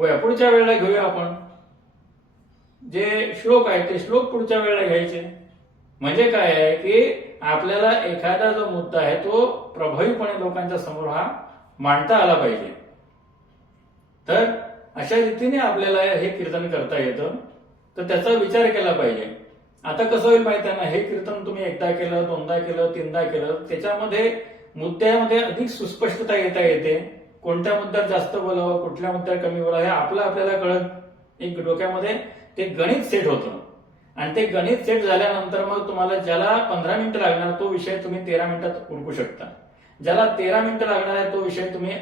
होय पुढच्या वेळेला घेऊया आपण. जे श्लोक आहे ते श्लोक पुढच्या वेळेला घ्यायचे. म्हणजे काय आहे की आपल्याला एखादा जो मुद्दा आहे तो प्रभावीपणे लोकांच्या समोर हा मांडता आला पाहिजे. तर अशा रीतीने आपल्याला हे कीर्तन करता येतं. तर त्याचा विचार केला पाहिजे. आता कसं होईल माहिती आहे ना हे कीर्तन तुम्ही एकदा केलं दोनदा केलं तीनदा केलं त्याच्यामध्ये मुद्द्यामध्ये अधिक सुस्पष्टता येता येते. कोणत्या मुद्द्यात जास्त बोलावं कुठल्या मुद्द्यात कमी बोलावं हे आपलं आपल्याला कळत एक डोक्यामध्ये ते गणित सेट होतं. आणि ते गणित सेट झाल्यानंतर मग तुम्हाला ज्याला पंधरा मिनिटं लागणार तो विषय तुम्ही तेरा मिनिटात उरकू शकता. ज्याला तेरा मिनिटं लागणार आहे तो विषय तुम्ही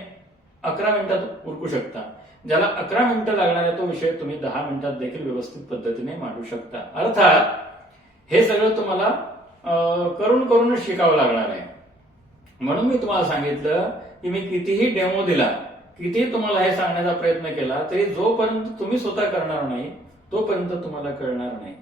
अकरा मिनिटात उरकू शकता. ज्याला अकरा मिनिटं लागणार आहे तो विषय तुम्ही दहा मिनिटात देखील व्यवस्थित पद्धतीने मांडू शकता. अर्थात हे सगळं तुम्हाला करून करून करूनच शिकावं लागणार आहे. म्हणून मी तुम्हाला सांगितलं की मी कितीही डेमो दिला कितीही तुम्हाला हे सांगण्याचा प्रयत्न केला तरी जोपर्यंत तुम्ही स्वतः करणार नाही तोपर्यंत तुम्हाला कळणार नाही.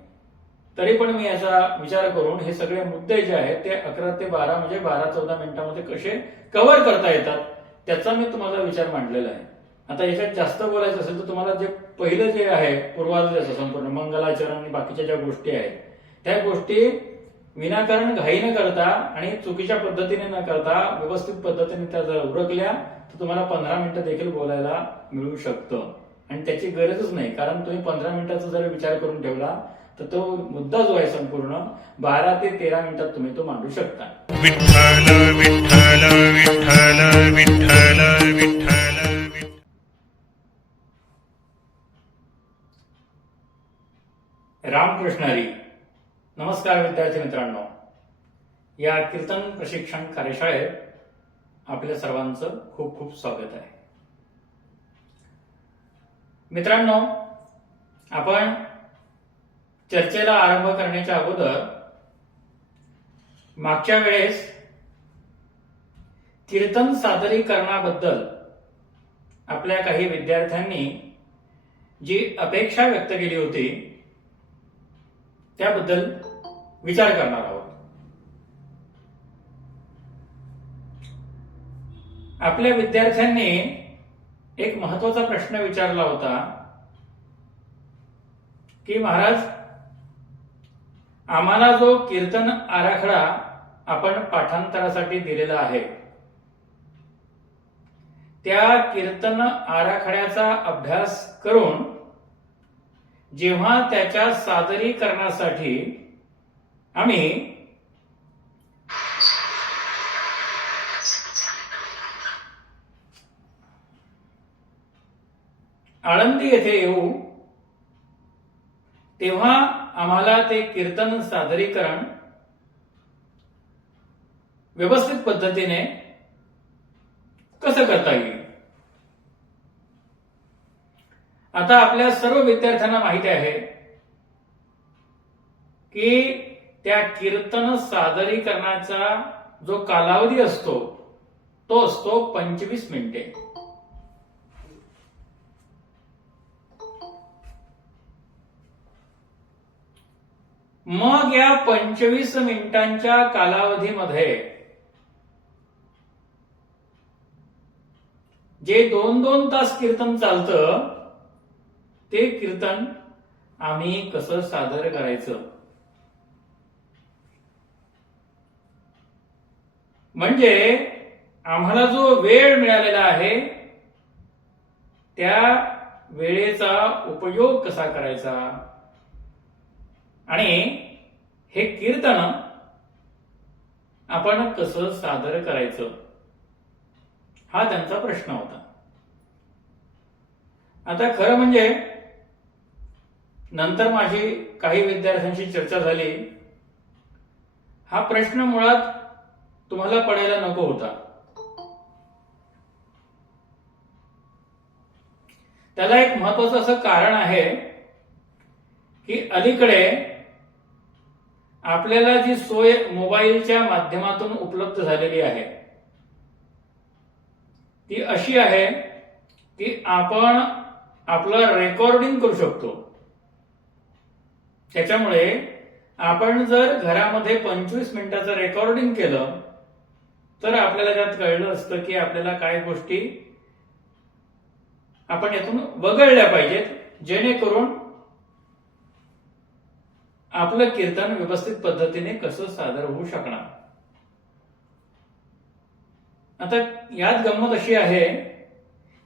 तरी पण मी याचा विचार करून हे सगळे मुद्दे जे आहेत ते अकरा ते बारा म्हणजे बारा चौदा मिनिटांमध्ये कसे कव्हर करता येतात त्याचा मी तुम्हाला विचार मांडलेला आहे. आता याच्यात जास्त बोलायचं असेल तर तुम्हाला जे पहिलं जे आहे पूर्वार्ध संपूर्ण मंगलाचरण आणि बाकीच्या ज्या गोष्टी आहेत त्या गोष्टी विनाकारण घाई न करता आणि चुकीच्या पद्धतीने न करता व्यवस्थित पद्धतीने त्या जर उरकल्या तर तुम्हाला पंधरा मिनिटं देखील बोलायला मिळू शकतं. आणि त्याची गरजच नाही कारण तुम्ही पंधरा मिनिटाचा जर विचार करून ठेवला तर तो मुद्दा जो आहे संपूर्ण बारा ते तेरा मिनिटात तुम्ही तो मांडू शकता. विठ्ठल विठ्ठल विठ्ठल विठ्ठल विठ्ठल विठ्ठल. रामकृष्ण हरी. नमस्कार विद्यार्थी मित्रांनो. या कीर्तन प्रशिक्षण कार्यशाळेत आपल्या सर्वांचं खूप खूप स्वागत आहे. मित्रांनो आपण चर्चेला आरंभ करण्याच्या अगोदर मागच्या वेळेस कीर्तन सादरीकरणाबद्दल आपल्या काही विद्यार्थ्यांनी जी अपेक्षा व्यक्त केली होती त्याबद्दल विचार करणार आहोत. आपल्या विद्यार्थ्यांनी एक महत्त्वाचा प्रश्न विचारला होता की महाराज आम्हाला जो कीर्तन आराखडा आपण पाठांतरासाठी दिलेला आहे त्या कीर्तन आराखड्याचा अभ्यास करून जेव्हा त्याच्या सादरीकरणासाठी आम्ही आळंदी येथे येऊ तेव्हा आम्हाला ते कीर्तन सादरीकरण व्यवस्थित पद्धतीने कसं करता येईल? आता आपल्या सर्व विद्यार्थ्यांना माहिती आहे की त्या कीर्तन सादरीकरणाचा जो कालावधी असतो तो असतो पंचवीस मिनिटे. मग या पंचवीस मिनिटांच्या कालावधीमध्ये जे दोन दोन तास कीर्तन चालतं ते कीर्तन आम्ही कसं सादर करायचं? म्हणजे आम्हाला जो वेळ मिळालेला आहे त्या वेळेचा उपयोग कसा करायचा? आणि हे कीर्तन आपण कसं सादर करायचं? हा त्यांचा प्रश्न होता. आता खरं म्हणजे नंतर माझी काही विद्यार्थ्यांशी चर्चा झाली. हा प्रश्न मुळात तुम्हाला पडायला नको होता. त्याला एक महत्वाचं असं कारण आहे की अलीकडे आपल्याला जी सोय मोबाईलच्या माध्यमातून उपलब्ध झालेली आहे ती अशी आहे की आपण आपलं रेकॉर्डिंग करू शकतो. त्याच्यामुळे आपण जर घरामध्ये पंचवीस मिनिटाचं रेकॉर्डिंग केलं तर आपल्याला त्यात कळलं असतं की आपल्याला काय गोष्टी आपण यातून वगळल्या पाहिजेत जेणेकरून आपलं कीर्तन व्यवस्थित पद्धतीने कसं सादर होऊ शकणार. आता यात गंमत अशी आहे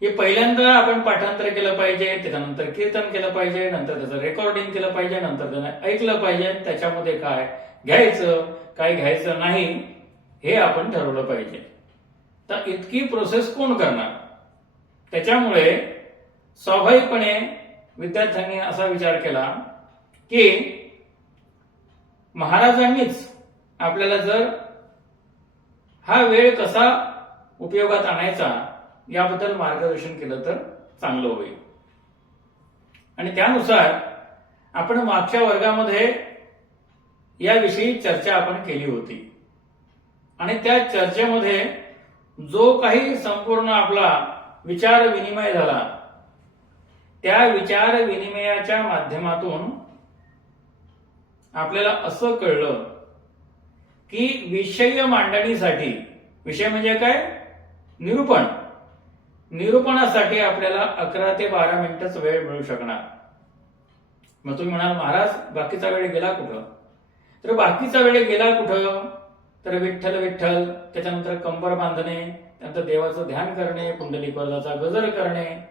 हे पहिल्यांदा आपण पाठांतर केलं पाहिजे त्याच्यानंतर कीर्तन केलं पाहिजे नंतर त्याचं रेकॉर्डिंग केलं पाहिजे नंतर त्यानं ऐकलं पाहिजे. त्याच्यामध्ये काय घ्यायचं काय घ्यायचं नाही हे आपण ठरवलं पाहिजे. तर इतकी प्रोसेस कोण करणार? त्याच्यामुळे स्वाभाविकपणे विद्यार्थ्यांनी असा विचार केला की महाराजांनीच आपल्याला जर हा वेळ कसा उपयोगात आणायचा याबद्दल मार्गदर्शन केलं तर चांगलं होईल. आणि त्यानुसार आपण मागच्या वर्गामध्ये याविषयी चर्चा आपण केली होती. आणि त्या चर्चेमध्ये जो काही संपूर्ण आपला विचार विनिमय झाला त्या विचार विनिमयाच्या माध्यमातून आपल्याला असं कळलं की विषय मांडणीसाठी विषय म्हणजे काय? निरूपण. निरूपणासाठी आपल्याला अकरा ते बारा मिनिटच वेळ मिळू शकणार. मग तुम्ही म्हणाल महाराज बाकीचा वेळ गेला कुठं? तर बाकीचा वेळ गेला कुठं? तर विठ्ठल विठ्ठल त्याच्यानंतर कंबर बांधणे त्यानंतर देवाचं ध्यान करणे कुंडली वरदाचा गजर करणे.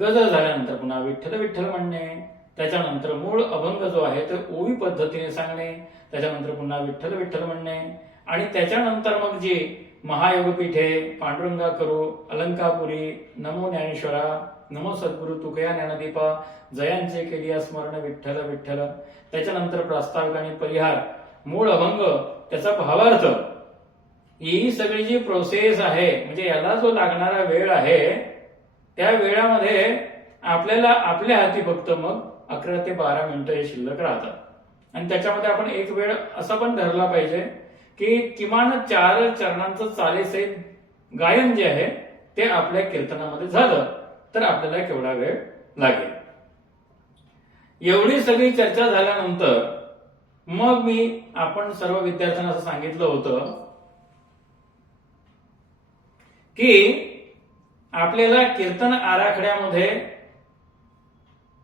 गजर झाल्यानंतर पुन्हा विठ्ठल विठ्ठल म्हणणे. त्याच्यानंतर मूळ अभंग जो आहे तो ओवी पद्धतीने सांगणे. त्याच्यानंतर पुन्हा विठ्ठल विठ्ठल म्हणणे. आणि त्याच्यानंतर मग जे महायोगपीठे पांडुरंगा करू अलंकापुरी नमो ज्ञानेश्वरा नमो सद्गुरु तुकया ज्ञानदीपा जयांचे केलिया स्मरण विठ्ठल विठ्ठल. त्याच्यानंतर प्रास्ताविक आणि परिहार. मूळ अभंग त्याचा भावार्थ. ही सगळी जी प्रोसेस आहे म्हणजे याला जो लागणारा वेळ आहे त्या वेळामध्ये आपल्याला आपल्या हाती फक्त मग अकरा ते बारा मिनिटं हे शिल्लक राहतात. आणि त्याच्यामध्ये आपण एक वेळ असा पण धरला पाहिजे की किमान चार चरणांचं चालीसहित गायन जे आहे ते आपल्या कीर्तनामध्ये झालं तर आपल्याला केवढा वेळ लागेल? एवढी सगळी चर्चा झाल्यानंतर मग मी आपण सर्व विद्यार्थ्यांना असं सांगितलं होतं की आपल्याला कीर्तन आराखड्यामध्ये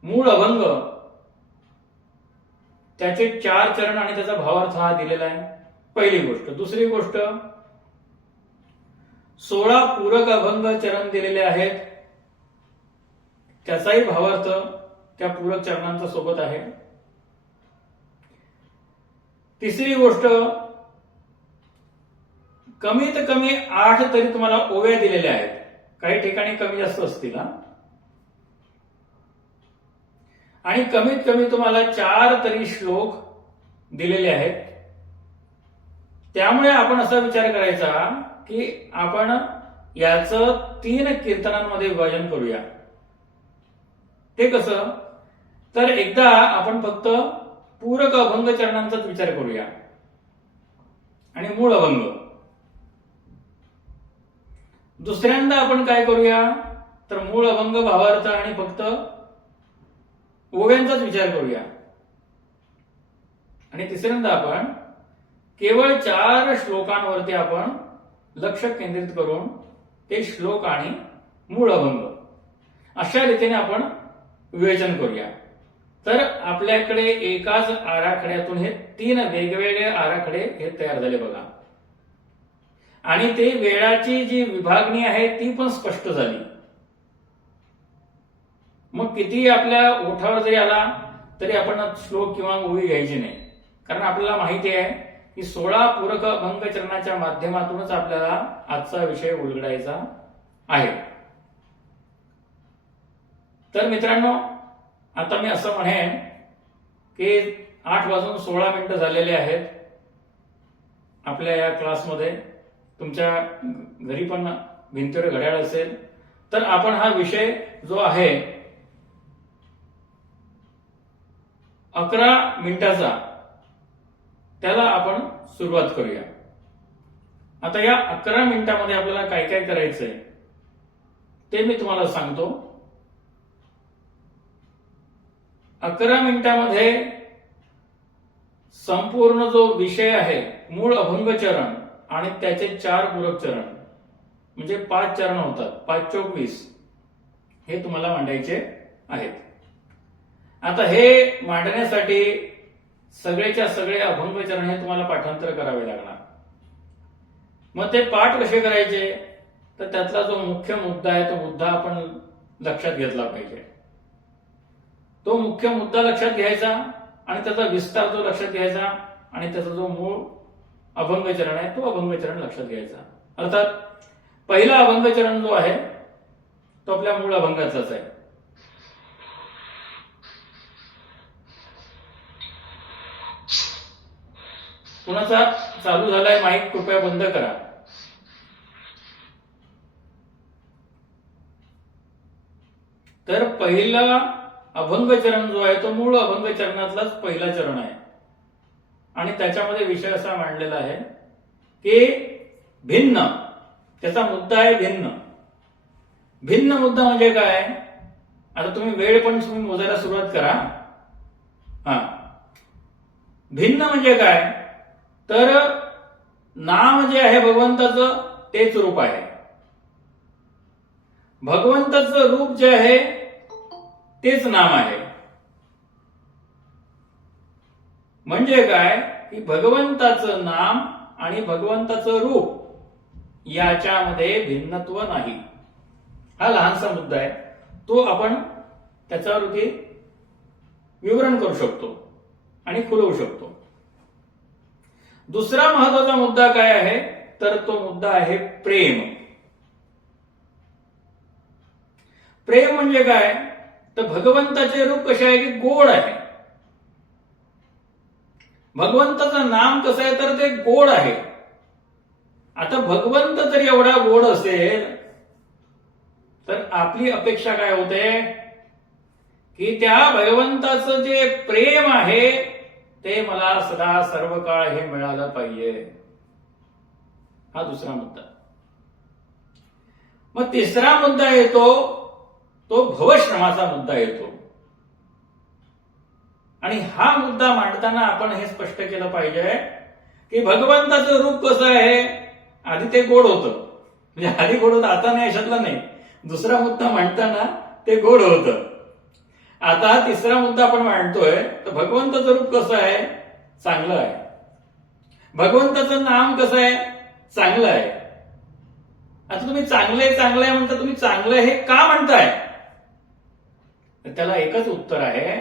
मूळ अभंग त्याचे चार चरण आणि त्याचा भावार्थ हा दिलेला आहे. पहिली गोष्ट. दुसरी गोष्ट सोळा पूरक अभंग चरण दिलेले आहेत. त्याचाही भावार्थ त्या पूरक चरणांचा सोबत आहे. तिसरी गोष्ट कमीत कमी आठ तरी तुम्हाला ओव्या दिलेल्या आहेत. काही ठिकाणी कमी जास्त असतील आणि कमीत कमी तुम्हाला चार तरी श्लोक दिलेले आहेत. त्यामुळे आपण असा विचार करायचा की आपण याचं तीन कीर्तनांमध्ये विभाजन करूया. ते कसं? तर एकदा आपण फक्त पूरक अभंग चरणांचाच विचार करूया. आणि मूळ अभंग. दुसऱ्यांदा आपण काय करूया? तर मूळ अभंग भावार्थ आणि फक्त ओव्यांचाच विचार करूया. आणि तिसऱ्यांदा आपण केवळ चार श्लोकांवरती आपण लक्ष केंद्रित करून ते श्लोक आणि मूळ अभंग अशा रीतीने आपण विवेचन करूया. तर आपल्याकडे एकाच आराखड्यातून हे तीन वेगवेगळे आराखडे हे तयार झाले बघा. आणि ते वेळाची जी विभागणी आहे ती पण स्पष्ट झाली. मग किती आपल्या ओठावर जरी आला तरी आपण श्लोक किंवा ओळी घ्यायची नाही. कारण आपल्याला माहिती आहे की सोळा पूरक अभंग चरणाच्या माध्यमातूनच आपल्याला आजचा विषय उलगडायचा आहे. तर मित्रांनो आता मी असं म्हणेन की आठ वाजून सोळा मिनिटं झालेले आहेत आपल्या या क्लासमध्ये. तुमच्या घरी पण भिंतीवर घड्याळ असेल. तर आपण हा विषय जो आहे अकरा मिनिटाचा त्याला आपण सुरुवात करूया. आता या अकरा मिनिटामध्ये आपल्याला काय काय करायचंय ते मी तुम्हाला सांगतो. अकरा मिनिटामध्ये संपूर्ण जो विषय आहे मूळ अभंग चरण आणि त्याचे चार पूरक चरण म्हणजे पाच चरण होतात पाच चोवीस हे तुम्हाला मांडायचे आहेत. आता हे मांडण्यासाठी सगळेच्या सगळे अभंगचरण हे तुम्हाला पाठांतर करावे लागणार. मग ते पाठ कसे करायचे? तर त्यातला जो मुख्य मुद्दा आहे तो मुद्दा आपण लक्षात घेतला पाहिजे. तो मुख्य मुद्दा लक्षात घ्यायचा आणि त्याचा विस्तार जो लक्षात घ्यायचा आणि त्याचा जो मूळ अभंगचरण आहे तो अभंगचरण लक्षात घ्यायचा. अर्थात पहिला अभंगचरण जो आहे तो आपल्या मूळ अभंगाचाच आहे. कुणाचा चालू झालाय माईक कृपया बंद करा. तर पहिला अभंग चरण जो आहे तो मूळ अभंग चरणातलाच पहिला चरण आहे. आणि त्याच्यामध्ये विषय असा मांडलेला आहे की भिन्न. त्याचा मुद्दा आहे भिन्न. भिन्न मुद्दा म्हणजे काय? आता तुम्ही वेळ पण तुम्ही मोजायला सुरुवात करा. हा. भिन्न म्हणजे काय? तर नाम जे आहे भगवंताचं तेच रूप आहे. भगवंताचं रूप जे आहे तेच नाम आहे. म्हणजे काय? की भगवंताचं नाम आणि भगवंताचं रूप याच्यामध्ये भिन्नत्व नाही. हा लहानसा मुद्दा आहे. तो आपण त्याच्यावरती विवरण करू शकतो आणि खुलवू शकतो. दुसरा महत्त्वाचा मुद्दा काय आहे? तर तो मुद्दा आहे प्रेम. प्रेम म्हणजे काय? तर भगवंताचे रूप कसे आहे की गोड आहे. भगवंताचं नाम कसं आहे तर ते गोड आहे. आता भगवंत जर एवढा गोड असेल तर आपली अपेक्षा काय होते? की त्या भगवंताचं जे प्रेम आहे ते मला सदा सर्व काळ हे मिळालं पाहिजे. हा दुसरा मुद्दा. मग तिसरा मुद्दा येतो तो भवश्रमाचा मुद्दा येतो. आणि हा मुद्दा मांडताना आपण हे स्पष्ट केलं पाहिजे की भगवंताचं रूप कसं आहे? आधी ते गोड होतं. म्हणजे आधी गोड होतं आता नाही अशातलं नाही. दुसरा मुद्दा मांडताना ते गोड होतं. आता तिसरा मुद्दा आपण मांडतोय तर भगवंताचं रूप कसं आहे? चांगलं आहे. भगवंताचं नाम कसं आहे? चांगलं आहे. आता तुम्ही चांगले चांगलं आहे म्हणता तुम्ही चांगलं हे का म्हणताय? तर त्याला एकच उत्तर आहे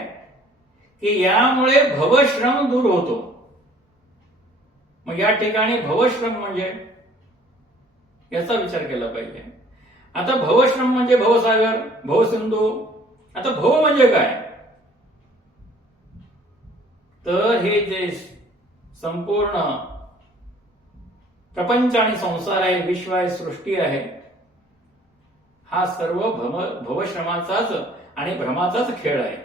की यामुळे भवश्रम दूर होतो. मग या ठिकाणी भवश्रम म्हणजे? याचा विचार केला पाहिजे. आता भवश्रम म्हणजे भवसागर भवसिंधू आता भव म्हणजे काय? तर हे जे संपूर्ण प्रपंच आणि संसार आहे विश्व आहे सृष्टी आहे हा सर्व भव भवश्रमाचाच आणि भ्रमाचाच खेळ आहे.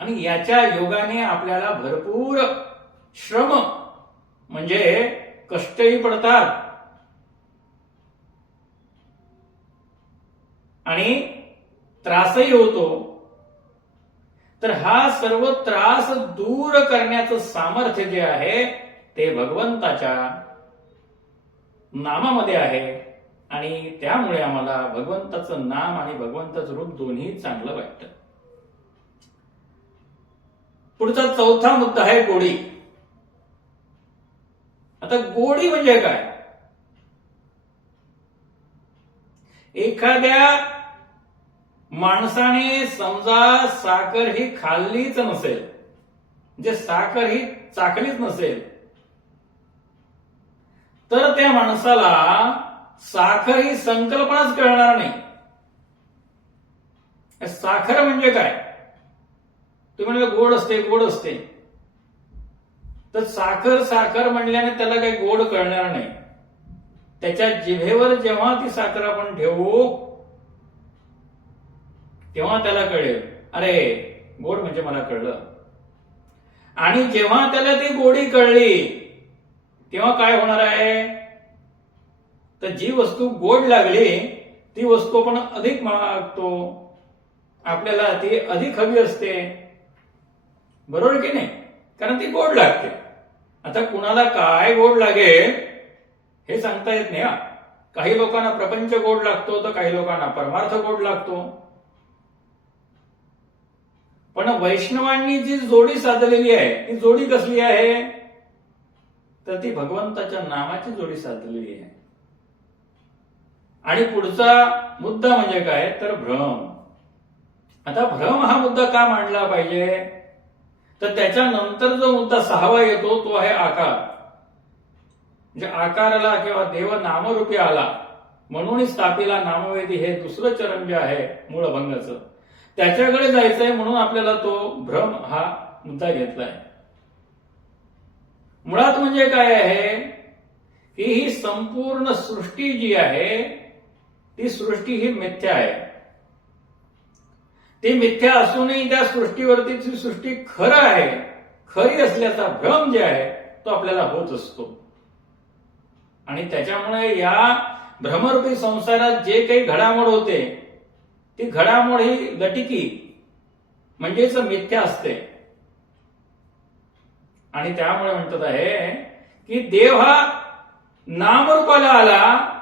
आणि याच्या योगाने आपल्याला भरपूर श्रम म्हणजे कष्टही पडतात. आणि त्रासही होतो. तर हा सर्व त्रास दूर करण्याचं सामर्थ्य जे आहे ते भगवंताच्या नामामध्ये आहे. आणि त्यामुळे आम्हाला भगवंताचं नाम आणि भगवंताचं रूप दोन्ही चांगलं वाटतं. पुढचा चौथा मुद्दा आहे गोडी. आता गोडी म्हणजे काय? एखाद्या माणसाने समजा साखर ही खाल्लीच नसेल म्हणजे साखर ही चाकलीच नसेल तर त्या माणसाला साखर ही संकल्पनाच कळणार नाही. साखर म्हणजे काय? तुम्ही म्हणजे गोड असते गोड असते. तर साखर साखर म्हणल्याने त्याला काही गोड कळणार नाही. त्याच्या जिभेवर जेव्हा ती साखर आपण ठेवू तेव्हा त्याला कळेल अरे गोड म्हणजे मला कळलं. आणि जेव्हा त्याला ती गोडी कळली तेव्हा काय होणार आहे? तर जी वस्तू गोड लागली ती वस्तू आपण अधिक मागतो. आपल्याला ती अधिक हवी असते. बरोबर की नाही? कारण ती गोड लागते. आता कुणाला काय गोड लागेल हे सांगता येत नाही हा. काही लोकांना प्रपंच गोड लागतो तर काही लोकांना परमार्थ गोड लागतो. पण वैष्णवांनी जी जोडी साधलेली आहे ती जोडी कसली आहे? तर ती भगवंताच्या नामाची जोडी साधलेली आहे. आणि पुढचा मुद्दा म्हणजे काय? तर भ्रम. आता भ्रम हा मुद्दा का मांडला पाहिजे? तर त्याच्यानंतर जो मुद्दा सहावा येतो तो आहे आकार. म्हणजे आकाराला किंवा देव नामरूपी आला म्हणून स्थापिला नामवेदी हे दुसरं चरण जे आहे मूळभंगाचं त्याच्याकडे जायचंय म्हणून आपल्याला तो भ्रम हा मुद्दा घेतलाय. मुळात म्हणजे काय आहे? की ही संपूर्ण सृष्टी जी आहे ती सृष्टी ही मिथ्या आहे. ती मिथ्या असूनही त्या सृष्टीवरती ती सृष्टी खरं आहे खरी असल्याचा भ्रम जे आहे तो आपल्याला होत असतो. आणि त्याच्यामुळे या भ्रमरूपी संसारात जे काही घडामोड होते ती घडामोड ही लटिकी म्हणजेच मिथ्या असते. आणि त्यामुळे म्हणतात आहे की देव हा नामरूपाला आला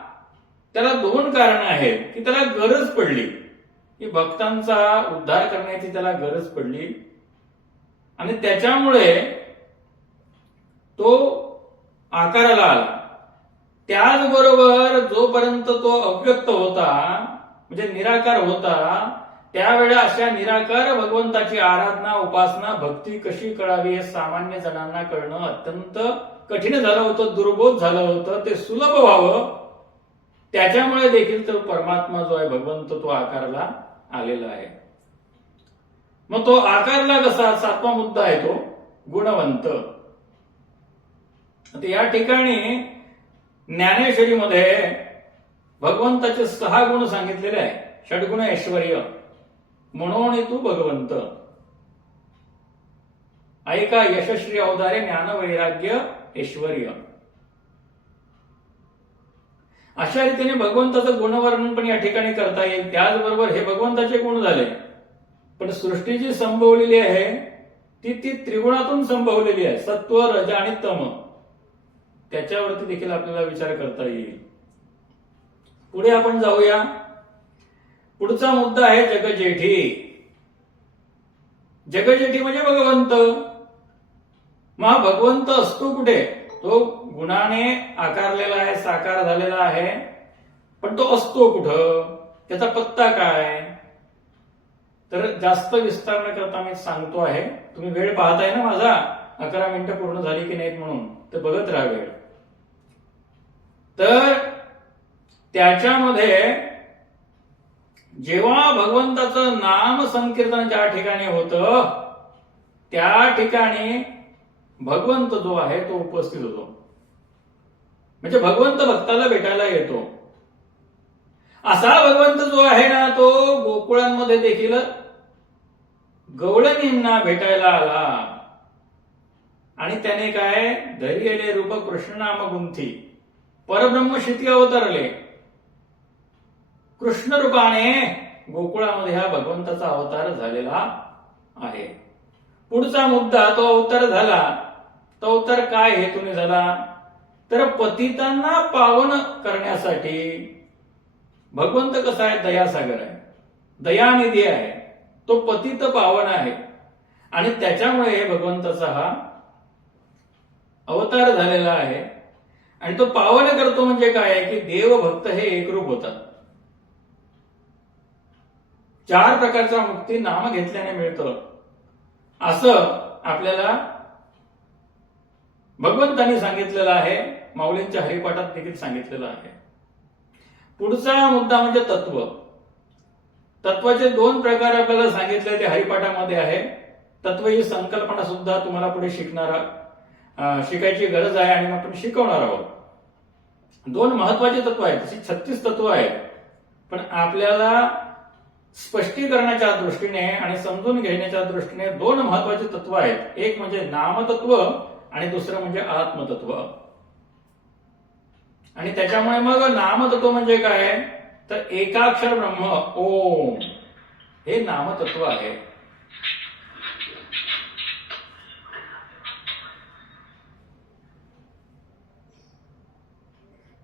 त्याला दोन कारण आहेत की त्याला गरज पडली. की भक्तांचा उद्धार करण्याची त्याला गरज पडली. आणि त्याच्यामुळे तो आकाराला आला. त्याचबरोबर जोपर्यंत तो अव्यक्त होता म्हणजे निराकार होता त्यावेळा अशा निराकार भगवंताची आराधना उपासना भक्ती कशी करावी हे सामान्य जणांना कळणं अत्यंत कठीण झालं होतं दुर्बोध झालं होतं ते सुलभ व्हावं. त्याच्यामुळे देखील तो परमात्मा जो आहे भगवंत तो आकारला आलेला आहे. मग तो आकारला कसा? सातवा मुद्दा आहे तो गुणवंत. या ठिकाणी ज्ञानेश्वरीमध्ये भगवंताचे सहा गुण सांगितलेले आहे. षडगुण ऐश्वर म्हणून तू भगवंत. ऐका यशस्वी अवतारे ज्ञान वैराग्य ऐश्वर्य. अशा रीतीने भगवंताचं गुणवर्णन पण या ठिकाणी करता येईल. त्याचबरोबर हे भगवंताचे गुण झाले. पण सृष्टी जी संभवलेली आहे ती ती त्रिगुणातून संभवलेली आहे. सत्व रज आणि तम. त्याच्यावरती देखील आपल्याला विचार करता येईल. पुढे आपण जाऊया. पुढचा मुद्दा आहे जगजेठी. जगजेठी म्हणजे भगवंत. मग भगवंत असतो कुठे? तो गुणाने आकारलेला आहे साकार झालेला आहे. पण तो असतो कुठं? त्याचा पत्ता काय? तर जास्त विस्तार न करता मी सांगतो आहे. तुम्ही वेळ पाहताय ना माझा? अकरा मिनिटं पूर्ण झाली की नाहीत म्हणून. तर बघत राहा वेळ. तर त्याच्यामध्ये जेव्हा भगवंताचं नाम संकीर्तन ज्या ठिकाणी होतं त्या ठिकाणी भगवंत जो आहे तो उपस्थित होतो. म्हणजे भगवंत भक्ताला भेटायला येतो. असा भगवंत जो आहे ना तो गोकुळांमध्ये देखील गवळणींना भेटायला आला. आणि त्याने काय धैर्यले रूप कृष्ण नाम गुंथी परब्रह्म शिती अवतरले. कृष्ण रूपाने गोकुळामध्ये हा भगवंताचा अवतार झालेला आहे. पुढचा मुद्दा तो अवतार झाला. तो अवतार काय हेतूने झाला? तर पतितांना पावन करण्यासाठी. भगवंत कसा आहे? दयासागर आहे. दयानिधी आहे. तो पतित पावन आहे. आणि त्याच्यामुळे हे भगवंताचा हा अवतार झालेला आहे. आणि तो पावन करतो म्हणजे काय? आहे की देव भक्त हे एकरूप होतात. चार प्रकारचा मुक्ती नाम घेतल्याने मिळतं. असं आपल्याला भगवंतांनी सांगितलेलं आहे माऊलींच्या हरिपाठात देखील सांगितलेलं आहे. पुढचा मुद्दा म्हणजे तत्व. तत्वाचे दोन प्रकार आपल्याला सांगितले ते हरिपाठामध्ये आहे. तत्व ही संकल्पना सुद्धा तुम्हाला पुढे शिकणार शिकायची गरज आहे आणि आपण शिकवणार आहोत. दोन महत्त्वाचे तत्व आहेत. तशी छत्तीस तत्व आहेत. पण आपल्याला स्पष्टीकरणाच्या दृष्टीने आणि समजून घेण्याच्या दृष्टीने दोन महत्त्वाचे तत्व आहेत. एक म्हणजे नामतत्व आणि दुसरं म्हणजे आत्मतत्व. आणि त्याच्यामुळे मग नामतत्व म्हणजे काय? तर एकाक्षर ब्रह्म ओम हे नामतत्व आहे.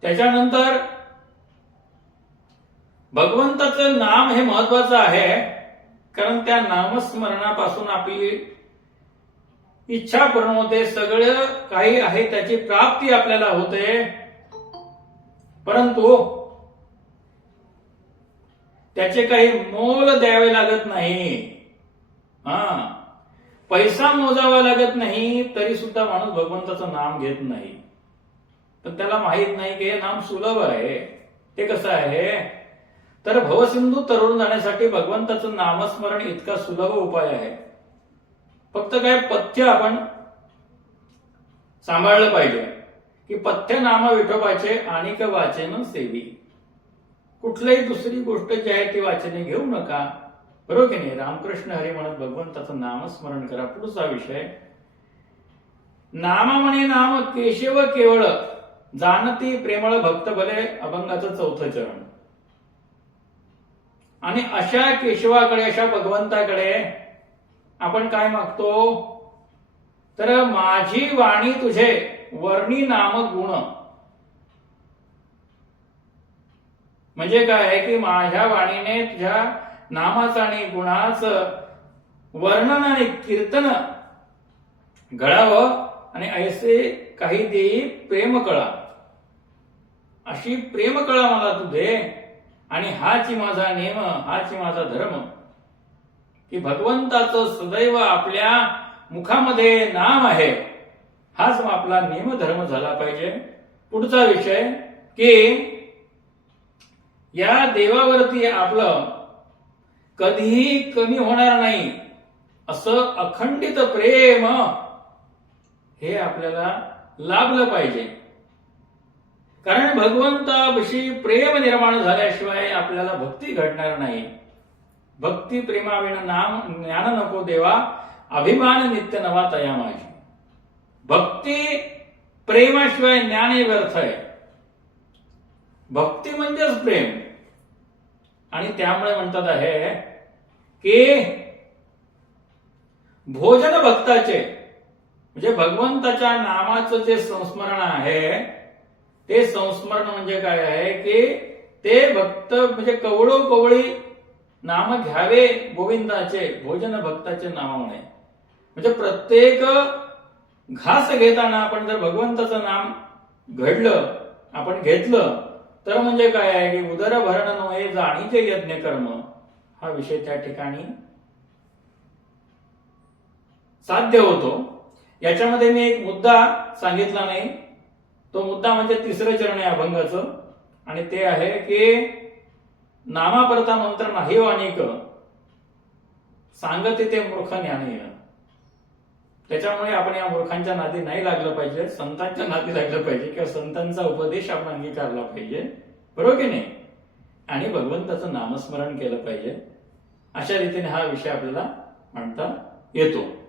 त्याच्यानंतर भगवंताचं नाम हे महत्वाचं आहे कारण त्या नामस्मरणापासून आपली इच्छा पूर्ण होते सगळं काही आहे त्याची प्राप्ती आपल्याला होते. परंतु त्याचे काही मोल द्यावे लागत नाही. हा. पैसा मोजावा लागत नाही तरी सुद्धा माणूस भगवंताचं नाम घेत नाही. पण त्याला माहीत नाही की हे नाम सुलभ आहे. ते कसं आहे? तर भवसिंधू तरुण जाण्यासाठी भगवंताचं नामस्मरण इतका सुलभ उपाय आहे. फक्त काय पथ्य आपण सांभाळलं पाहिजे. की पथ्य नाम विठोबाचे आणि का वाचन सेवी. कुठलीही दुसरी गोष्ट जी आहे ती वाचने घेऊ नका. बरोबर की नाही? रामकृष्ण हरी म्हणत भगवंताचं नामस्मरण करा. पुढचा विषय. नामा म्हणे नाम केशव केवळ. जाणती प्रेमळ भक्त भले अभंगाचं चौथं चरण. आणि अशा केशवाकडे अशा भगवंताकडे आपण काय मागतो? तर माझी वाणी तुझे वर्णी नाम गुण. म्हणजे काय आहे की माझ्या वाणीने तुझ्या नामाचं आणि गुणाचं वर्णन आणि कीर्तन घडावं आणि ऐसे काही देई प्रेम कळा. अशी प्रेम कळा मला तू दे आणि हाच माझा नेम हाच माझा धर्म. की भगवंताचं सदैव आपल्या मुखामध्ये नाम आहे. हाच आपला नेम धर्म झाला पाहिजे. पुढचा विषय की या देवावरती आपलं कधीही कमी होणार नाही. असं अखंडित प्रेम हे आपल्याला लाभलं पाहिजे. कारण भगवंताविषयी प्रेम निर्माण झाल्याशिवाय आपल्याला भक्ती घडणार नाही. भक्ती प्रेमाविण नाम ज्ञान नको देवा अभिमान नित्य नवा तया माझी. भक्ती प्रेमाशिवाय ज्ञान हे व्यर्थ आहे. भक्ती म्हणजेच प्रेम. आणि त्यामुळे म्हणतात आहे की भोजन भक्ताचे म्हणजे भगवंताच्या नामाचं जे संस्मरण आहे हे संस्मरण म्हणजे काय आहे की ते भक्त म्हणजे कवळो कवळी नाम घ्यावे गोविंदाचे भोजन भक्ताचे नामामुळे म्हणजे प्रत्येक घास घेताना आपण जर भगवंताचं नाम घडलं आपण घेतलं तर म्हणजे काय आहे की उदर भरण नव्हे जाणीचे यज्ञ कर्म हा विषय त्या ठिकाणी साध्य होतो. याच्यामध्ये मी एक मुद्दा सांगितला नाही. तो मुद्दा म्हणजे तिसरं चरण आहे अभंगाचं. आणि ते आहे की नामापरता मंत्र नाही वाणिक अनेक. सांगते ते मूर्ख ज्ञानीय त्याच्यामुळे आपण या मूर्खांच्या नादी नाही लागलं पाहिजे संतांच्या नादी लागलं पाहिजे किंवा संतांचा उपदेश आपण अंगीकारला पाहिजे. बरोबर की नाही? आणि भगवंताचं नामस्मरण केलं पाहिजे. अशा रीतीने हा विषय आपल्याला म्हणता येतो.